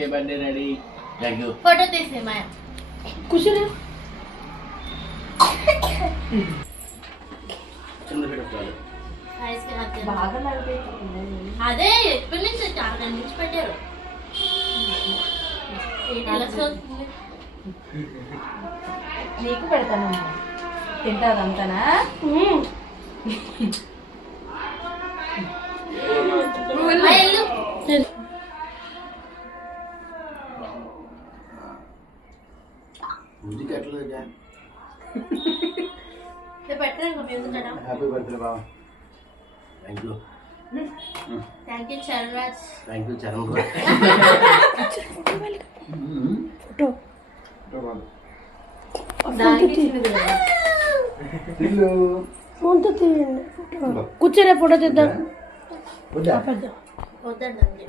happy birthday ready thank you photo తీసే మాయ కూర్చోలే చిన్న పెట్టాలి ఐస్ క్రీమ్ బాగా నడిపేస్తుంది అదే ఎప్పటి నుంచి చాలా నుంచి పెట్టారు నీకు పెడతాను తింటారు అంతనా మ్యూజిక్ ఎట్లా పెట్టండి మ్యూజిక్ అడా happy birthday Baba thank you Charan Raj thank you Charan Raj ఫోన్తో తీయండి కూర్చోలే ఫోటో తీద్దాం వద్దండి